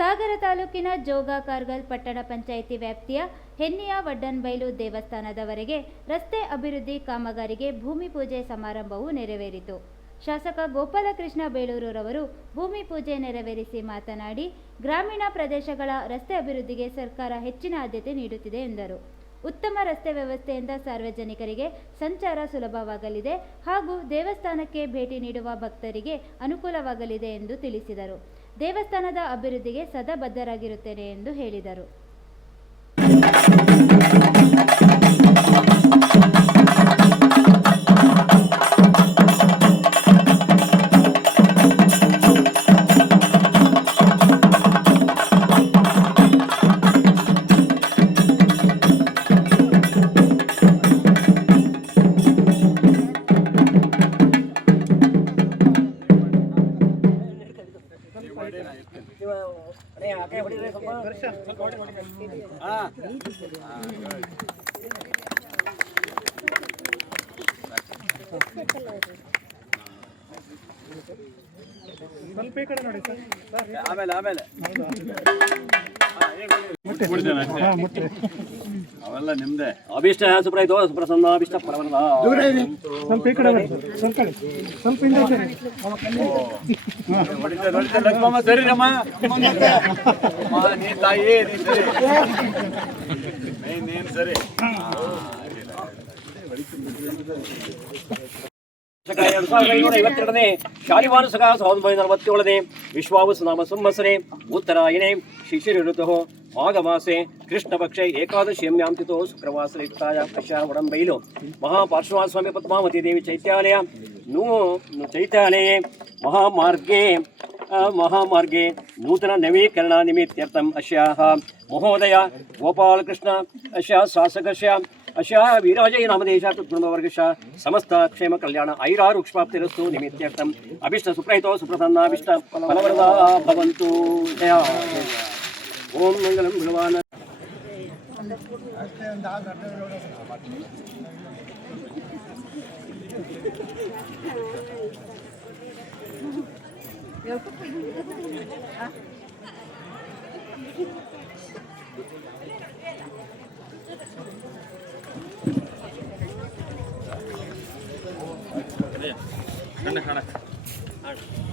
ಸಾಗರ ತಾಲೂಕಿನ ಜೋಗ ಕಾರ್ಗಲ್ ಪಟ್ಟಣ ಪಂಚಾಯಿತಿ ವ್ಯಾಪ್ತಿಯ ಹೆನ್ನಿಯ ವಡ್ಡನ್ಬೈಲು ದೇವಸ್ಥಾನದವರೆಗೆ ರಸ್ತೆ ಅಭಿವೃದ್ಧಿ ಕಾಮಗಾರಿಗೆ ಭೂಮಿ ಪೂಜೆ ಸಮಾರಂಭವು ನೆರವೇರಿತು. ಶಾಸಕ ಗೋಪಾಲಕೃಷ್ಣ ಬೇಳೂರುರವರು ಭೂಮಿ ಪೂಜೆ ನೆರವೇರಿಸಿ ಮಾತನಾಡಿ, ಗ್ರಾಮೀಣ ಪ್ರದೇಶಗಳ ರಸ್ತೆ ಅಭಿವೃದ್ಧಿಗೆ ಸರ್ಕಾರ ಹೆಚ್ಚಿನ ಆದ್ಯತೆ ನೀಡುತ್ತಿದೆ ಎಂದರು. ಉತ್ತಮ ರಸ್ತೆ ವ್ಯವಸ್ಥೆಯಿಂದ ಸಾರ್ವಜನಿಕರಿಗೆ ಸಂಚಾರ ಸುಲಭವಾಗಲಿದೆ ಹಾಗೂ ದೇವಸ್ಥಾನಕ್ಕೆ ಭೇಟಿ ನೀಡುವ ಭಕ್ತರಿಗೆ ಅನುಕೂಲವಾಗಲಿದೆ ಎಂದು ತಿಳಿಸಿದರು. ದೇವಸ್ಥಾನದ ಅಭಿವೃದ್ಧಿಗೆ ಸದಾ ಬದ್ಧರಾಗಿರುತ್ತೇನೆ ಎಂದು ಹೇಳಿದರು. ಸ್ವಲ್ಪ ಈ ಕಡೆ ನೋಡಿ ಸರ್ ಆಮೇಲೆ ಆಮೇಲೆ ಹಾ ಮುಟ್ಟೆ ಅವೆಲ್ಲ ನಿಮ್ದೆ. ಅಭಿಷ್ಟ ಸುಪ್ರೈತೋ ಸುಪ್ರಸನ್ನ ಅಭಿಷ್ಟ ಪರವರದ ಸ್ವಲ್ಪ ಈ ಕಡೆ ಬನ್ನಿ. ಸ್ವಲ್ಪ ಕಡೆ. ಸ್ವಲ್ಪ ಹಿಂದೆ ಇದ್ದೀರಿ. ಲಕ್ಷ್ಮಮ್ಮ ಸರಿ ರಮ್ಮ ನೀನ್ ತಾಯಿ ನೀನ್ ಸರಿ. ನೀನ್ ನೀನ್ ಸರಿ. ಎರಡ್ ಸಾವಿರದ ಐನೂರ ಐವತ್ತೆರಡನೇ ಶಾಲಿವಾರ ಸಹ ಸಾವಿರದ ಒಂಬೈನೂರ ಅರವತ್ತೇಳನೇ ವಿಶ್ವಾವಸು ನಾಮ ಸಂವತ್ಸರೆ. ಉತ್ತರಾಯಣೆ. ಶಿಶಿರ ಋತು ಮಾಘಮಾಸೆ ಕೃಷ್ಣ ಪಕ್ಷೆ ಏಕಾದಶಿಯಮ್ಯಾಂ ತಿಥೋ ಶುಕ್ರವಾಸರೆ ಪಶ್ಯ ಒಡಂಬೈಲು ಮಹಾಪಾರ್ಶ್ವಸ್ವಾಮಿ ಪದ್ಮಾವತಿ ದೇವಿ ಚೈತ್ಯಾಲಯ ನೂ ಚೈತ್ಯಾಲಯೇ ಮಹಾಮಾರ್ಗೇ ಮಹಾಮಾರ್ಗೇ ನೂತನ ನವೀಕರಣ ನಿಮಿತ್ಯರ್ಥಂ ಅಸ್ಯಾಹ ಮಹೋದಯ ಗೋಪಾಲಕೃಷ್ಣ ಅಸ್ಯ ಶಾಸಕಸ್ಯ ಅಸ್ಯ ವೀರಾಜಯ ನಾಮದೇಶ ಕುಟುಂಬವರ್ಗಶ ಸಮಸ್ತ ಕ್ಷೇಮ ಕಲ್ಯಾಣ ಐರಾರು ಕ್ಷಾಪ್ತಿರಸ್ತು ನಿಮಿತ್ಯರ್ಥಂ ಅಭಿಷ್ಟ ஓம் மங்களம் குணவான கணக்கு கணக்கு